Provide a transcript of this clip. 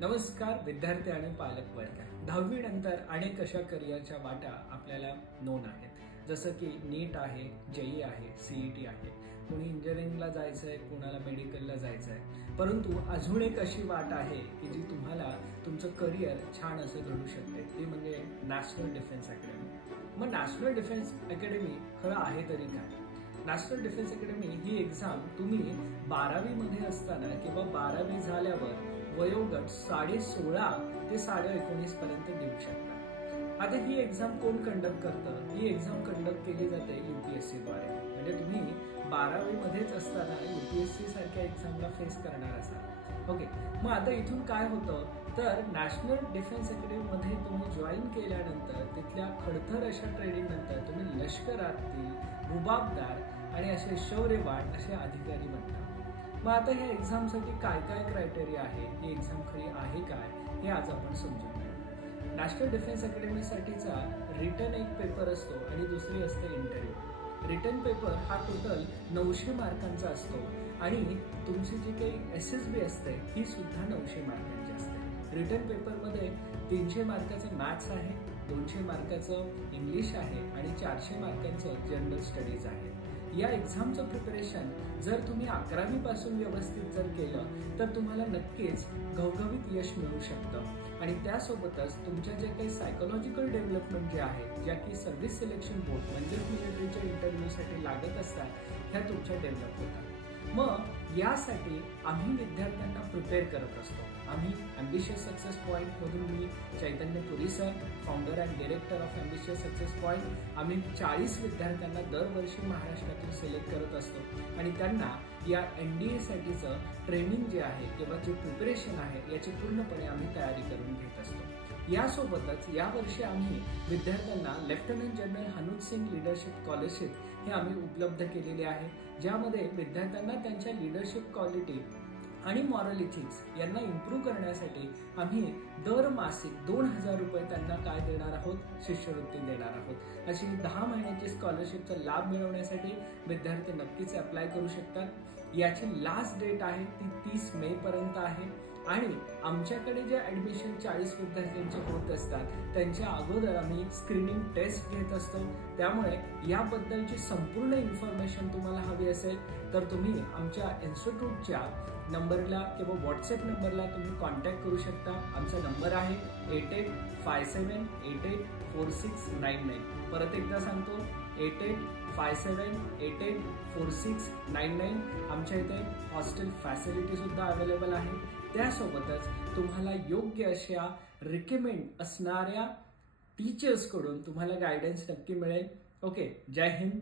नमस्कार विद्यार्थी आणि पालक वर्ग। 10वी नंतर अनेक अशा करिअरच्या वाटा आपल्याला नोन आहेत, जसं की नीट आहे, जेई आहे, सीईटी आहे, कोणी इंजिनिअरिंगला जायचंय, कोणाला मेडिकलला जायचंय। परंतु अजून एक अशी वाट आहे की जी तुम्हाला तुमचं करिअर छान असं घडू शकते, ती म्हणजे नॅशनल डिफेन्स अकॅडमी। मग नॅशनल डिफेन्स अकॅडमी खरं आहे तरी काय? नॅशनल डिफेन्स अकॅडमी ही एक्झाम तुम्ही 12वी मध्ये असताना किंवा 12वी झाल्यावर वयोगट 16.5 ते 19.5 पर्यंत देऊ शकता। आता ही एक्झाम कोण कंडक्ट करतं? ही एक्झाम कंडक्ट केली जाते यूपीएससी द्वारे। म्हणजे तुम्ही 12वी मध्येच असताना यूपीएससी सारख्या एक्झामला फेस करणार असाल। ओके, मग आता इथून काय होतं तर नॅशनल डिफेन्स अकॅडमी मध्ये तुम्ही जॉईन केल्यानंतर तिथल्या खडतर अशा ट्रेनिंग नंतर तुम्ही लष्करातील रुबाबदार आणि असे शौर्यवान असे अधिकारी बनता। मग आता ह्या एक्झामसाठी काय काय क्रायटेरिया आहे, ही एक्झाम खरी आहे काय, हे आज आपण समजून घेऊ। नॅशनल डिफेन्स अकॅडमीसाठीचा रिटन एक पेपर असतो आणि दुसरी असते इंटरव्ह्यू। रिटन पेपर हा टोटल 900 मार्कांचा असतो आणि तुमची जी काही एसएसबी असते ही सुद्धा 900 मार्कांची असते। रिटन पेपरमध्ये 300 मार्काचं मॅथ्स आहे, 200 मार्काचं इंग्लिश आहे आणि 400 मार्कांचं जनरल स्टडीज आहे। या एक्झामचं प्रिपरेशन जर तुम्ही 11वी पासून व्यवस्थित जर केलं तर तुम्हाला नक्कीच घवघवीत यश मिळू शकतं आणि त्यासोबतच तुमच्या जे काही सायकोलॉजिकल डेव्हलपमेंट जे आहे, ज्या की सर्व्हिस सिलेक्शन बोर्ड म्हणजे मिलिटरीच्या इंटरव्ह्यूसाठी लागत असतात, ह्या तुमच्या डेव्हलप होतात। मग यासाठी आम्ही विद्यार्थ्यांना प्रिपेअर करत असतो। आम्ही ॲम्बिशियस सक्सेस पॉइंट मधून मी Chaitanya Puri sir, founder and director of ambitious success point, आम्ही 40 विद्यार्थ्यांना दरवर्षी महाराष्ट्रातून सिलेक्ट करत असतो आणि त्यांना या एनडीए साठीचं ट्रेनिंग जे आहे किंवा जे प्रिपरेशन आहे याची पूर्णपणे आम्ही तयारी करून घेत असतो। यासोबतच यावर्षी आम्ही विद्यार्थ्यांना lieutenant general Hanuj Singh leadership scholarship हे आम्ही उपलब्ध केलेले आहे, ज्यामध्ये विद्यार्थ्यांना त्यांच्या लीडरशिप क्वालिटी आणि मॉरल इथिक्स यांना इम्प्रूव्ह करण्यासाठी आम्ही दर मासिक 2000 रुपये त्यांना काय देणार आहोत, शिष्यवृत्ती देणार आहोत। अशी 10 महिन्याची स्कॉलरशिपचा लाभ मिळवण्यासाठी विद्यार्थी नक्कीच अप्लाय करू शकतात। याची लास्ट डेट आहे ती 30 मे पर्यंत आहे आणि आमच्याकडे जे ऍडमिशन 40 विद्यार्थ्यांचे होत असतात त्यांच्या अगोदर आम्ही स्क्रीनिंग टेस्ट घेत असतो। त्यामुळे याबद्दलची संपूर्ण इन्फॉर्मेशन तुम्हाला हवी असेल तर तुम्ही आमच्या इन्स्टिट्यूटच्या नंबरला किंवा व्हॉट्सअप नंबरला तुम्ही कॉन्टॅक्ट करू शकता। आमचा नंबर आहे 8857884699। परत एकदा सांगतो 8857884699। आमच्या इथे हॉस्टेल फॅसिलिटी सुद्धा अवेलेबल आहे। त्यासोबतच तुम्हाला योग्य अशा रिकमेंड असणाऱ्या टीचर्स कडून तुम्हाला गायडन्स नक्की मिळेल। ओके, जय हिंद।